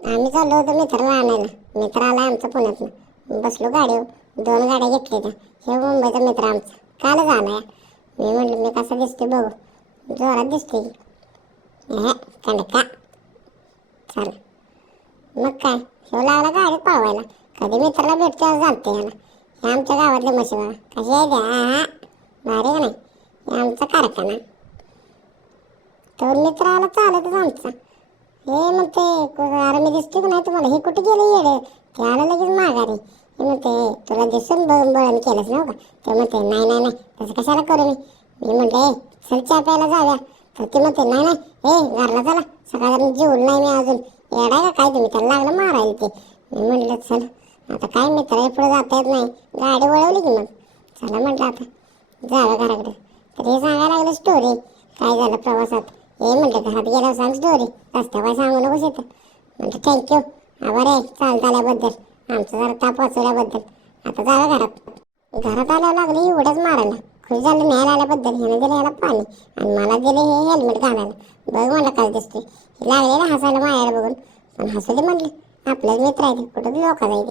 आम्ही चाललो होतो मित्राला आणायला. मित्र आला आमचा पुण्यातनं. बसलो गाडीवर. 2 गाड्या घेतल्या. हे मुंबईचा मित्र आमचा. कालच आलाय. मी म्हटलं मी कसा दिसते बघू. जोरात दिसते की. कंडका. चला. मग काय ह्यो लागला गाडीत पळवायला. कधी मित्राला भेटतो आज जाणते ह्याला. हे आमच्या गावातले म्हशी बघा कशी आहे द्या. भारी का नाही. हे आमचा कारखाना. तो मित्र आला चालतच आमचा. हे म्हणते अरे मी दिसते की नाही तुम्हाला. हे कुठे गेले येडे. ते आलं लगेच माघारी. हे म्हणते तुला दिसून बळण केलंच नव्ह का. ते म्हणते नाही नाही नाही तसं कशाला करू मी. मी म्हटलं चल चहा प्यायला जाऊया. तर ते म्हणते नाही नाही घरला चला. सकाळी जेवलं नाही मी अजून. येडाय का काय तुम्ही. त्याला लागलं मारायला ते. मी म्हटलं चल आता काय मित्र पुढे जाता येत नाही. गाडी वळवली की मग चला म्हटलं आता जावं घराकडे. तर हे सांगायला लागलं स्टोरी काय झालं प्रवासात. हे म्हटलं घरात गेल्यावर सांग स्टोरी. रस्त्यावर सांगू नकोस येतं. म्हटलं थँक्यू आभार आहे चालता आल्याबद्दल. आमचा जरा ताप वाचवल्याबद्दल. आता जावं घरात. घरात आल्यावर लागलं एवढंच मारायला. खुश झालं न्यायला आल्याबद्दल. ह्यानं दिलं ह्याला पाणी आणि मला दिले हे हेल्मेट घालायला. बघ म्हणलं काय दिसतोय. लागलेलं हसायला मायाला बघून. पण हसू दे म्हटलं आपल्याच मित्र आहे ते कुठं लोका जाईल.